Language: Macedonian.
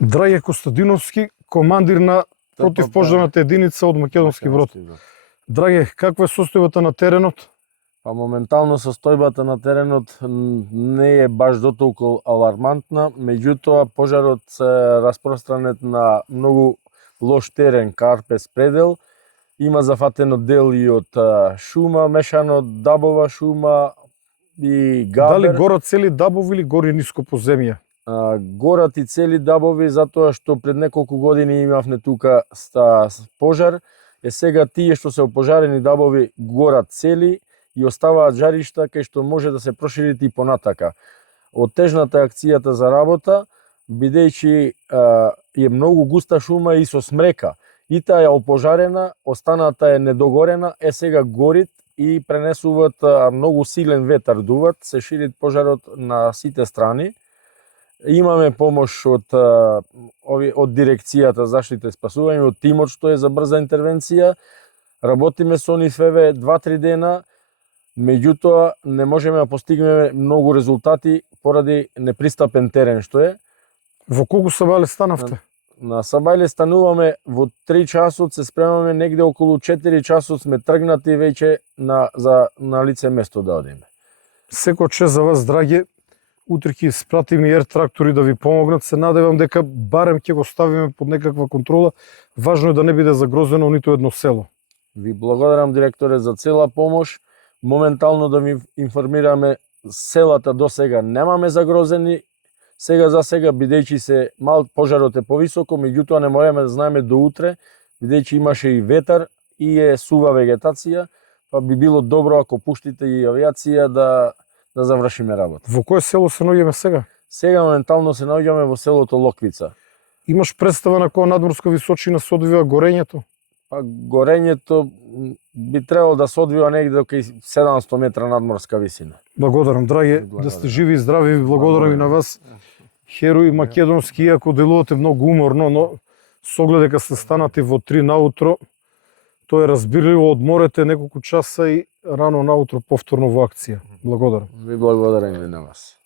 Драге Костадиновски, командир на противпожарната единица од Македонски брод. Драге, каква е состојбата на теренот? Па моментално состојбата на теренот не е баш дотолку алармантна, меѓутоа пожарот се распространет на многу лош терен, Карпес предел. Има зафатено дел и од шума, мешано дабова шума и габер. Дали горат цели дабови или гори ниско по земја? Горат и цели дабови, затоа што пред неколку години имавме тука пожар, сега тие што се опожарени дабови горат цели и оставаат жаришта кај што може да се проширит и понатака. Оттежната е акцијата за работа, бидејќи е многу густа шума и со смрека. И таа е опожарена, останата е недогорена, сега горит и пренесуваат многу силен ветар дуват, се ширит пожарот на сите страни. Имаме помош од дирекцијата заштита и спасување, од тимот што е за брза интервенција. Работиме со нив 2-3 дена, меѓутоа не можеме да постигнеме многу резултати поради непристапен терен што е. Во колку сабајле станавте? На сабајле стануваме во 3 часот, се спремаме негде околу 4 часот сме тргнати веќе на лице место да одиме. Секој чест за вас, драги. Утре ќе испратиме ер трактори да ви помогнат. Се надевам дека барем ќе го ставиме под некаква контрола. Важно е да не биде загрозено ниту едно село. Ви благодарам, директоре, за цела помош. Моментално да ви информираме, селата до сега немаме загрозени. Сега за сега, бидејќи се пожарот е повисоко, меѓутоа не можеме да знаеме до утре, бидејќи имаше и ветар и е сува вегетација, па би било добро ако пуштите и авиација да завршиме работа. Во кое село се наоѓаме сега? Сега моментално се наоѓаме во селото Локвица. Имаш представа на која надморска височина се одвива горењето? Па горењето би требало да се одвива негде околу 700 метра надморска висина. Благодарам, драги, да сте живи и здрави, благодарам и на вас. Херои македонски, иако делувате многу уморно, но со оглед дека сте станати во 3 наутро, тоа е разбирливо, одморете неколку часа и рано наутро повторно во акција. Благодарам. Ви благодарам и на вас.